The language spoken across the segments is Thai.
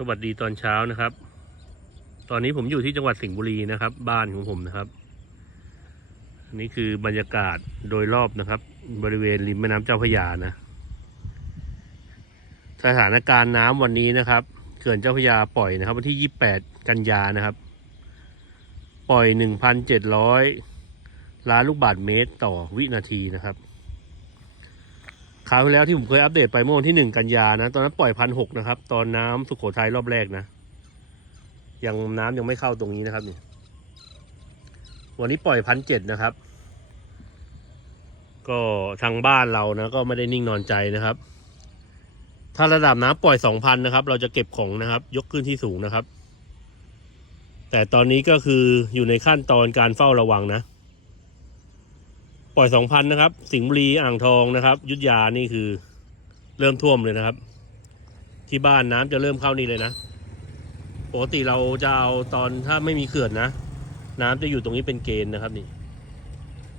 สวัสดีตอนเช้านะครับ ตอนนี้ผมอยู่ที่จังหวัดสิงห์บุรีนะครับ บ้านของผมนะครับอันนี่คือบรรยากาศโดยรอบนะครับ บริเวณริมแม่น้ำเจ้าพระยานะ สถานการณ์น้ำวันนี้นะครับเขื่อนเจ้าพระยาปล่อยนะครับ วันที่ 28 กันยานะครับ ปล่อย 1,700 ล้านลูกบาศก์เมตรต่อวินาทีนะครับ คราวที่แล้วที่ผมเคยอัปเดตไปเมื่อวันที่หนึ่งกันยานะ ตอนนั้นปล่อยพันหกนะครับ ตอนน้ำสุโขทัยรอบแรกนะ ยังน้ำยังไม่เข้าตรงนี้นะครับนี่วันนี้ปล่อยพันเจ็ดนะครับ ก็ทางบ้านเรานะ ก็ไม่ได้นิ่งนอนใจนะครับ ถ้าระดับน้ำปล่อยสองพันนะครับ เราจะเก็บของนะครับ ยกขึ้นที่สูงนะครับ แต่ตอนนี้ก็คืออยู่ในขั้นตอนการเฝ้าระวังนะ ปล่อยสองพันนะครับ สิงห์บุรีอ่างทองนะครับ ยุทธยานี่คือเริ่มท่วมเลยนะครับ ที่บ้านน้ำจะเริ่มเข้านี่เลยนะปกติเราจะเอาตอนถ้าไม่มีเขื่อนนะ น้ำจะอยู่ตรงนี้เป็นเกณฑ์นะครับนี่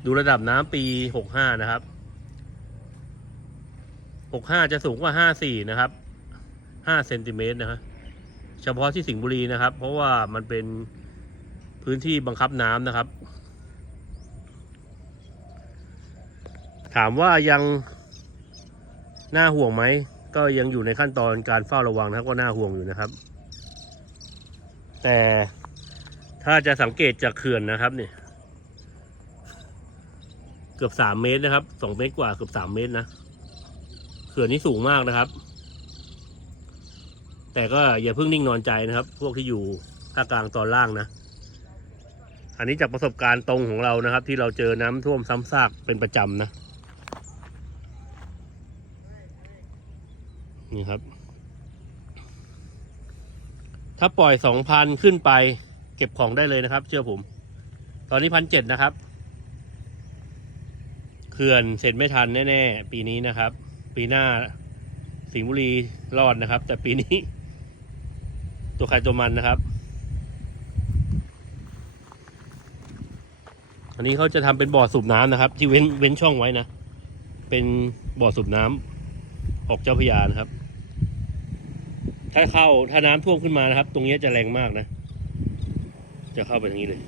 ดูระดับน้ำปีหกห้านะครับหกห้าจะสูงกว่าห้าสี่นะครับห้าเซนติเมตรนะฮะเฉพาะที่สิงห์บุรีนะครับ เพราะว่ามันเป็นพื้นที่บังคับน้ำนะครับ ถามว่ายังน่าห่วงไหม ก็ยังอยู่ในขั้นตอนการเฝ้าระวังนะครับก็น่าห่วงอยู่นะครับ แต่ถ้าจะสังเกตจากเขื่อนนะครับเนี่ยเกือบสามเมตรนะครับสองเมตรกว่าเกือบสามเมตรนะเขื่อนนี้สูงมากนะครับ แต่ก็อย่าเพิ่งนิ่งนอนใจนะครับ พวกที่อยู่ภาคกลางตอนล่างนะ อันนี้จากประสบการณ์ตรงของเรานะครับ ที่เราเจอน้ำท่วมซ้ำซากเป็นประจำนะ นี่ครับ ถ้าปล่อยสองพันขึ้นไป เก็บของได้เลยนะครับ เชื่อผม ตอนนี้พันเจ็ดนะครับเขื่อนเสร็จไม่ทันแน่ๆ ปีนี้นะครับ ปีหน้าสิงห์บุรีรอดนะครับ แต่ปีนี้ ตัวใครตัวมันนะครับอันนี้เขาจะทำเป็นบ่อสูบน้ำนะครับ ที่เว้นเว้นช่องไว้นะ เป็นบ่อสูบน้ำ ออกเจ้าพยานะครับ ถ้าเข้าถ้าน้ำท่วมขึ้นมานะครับ ตรงนี้จะแรงมากนะ จะเข้าไปทางนี้เลย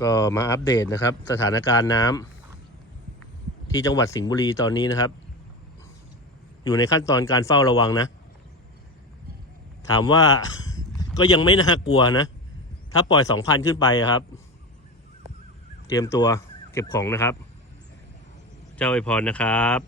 ก็มาอัปเดตนะครับ สถานการณ์น้ำที่จังหวัดสิงห์บุรีตอนนี้นะครับ อยู่ในขั้นตอนการเฝ้าระวังนะ ถามว่าก็ยังไม่น่ากลัวนะ ถ้าปล่อยสองพันขึ้นไปครับ เตรียมตัว เก็บของนะครับ เจ้าไอพรนะครับ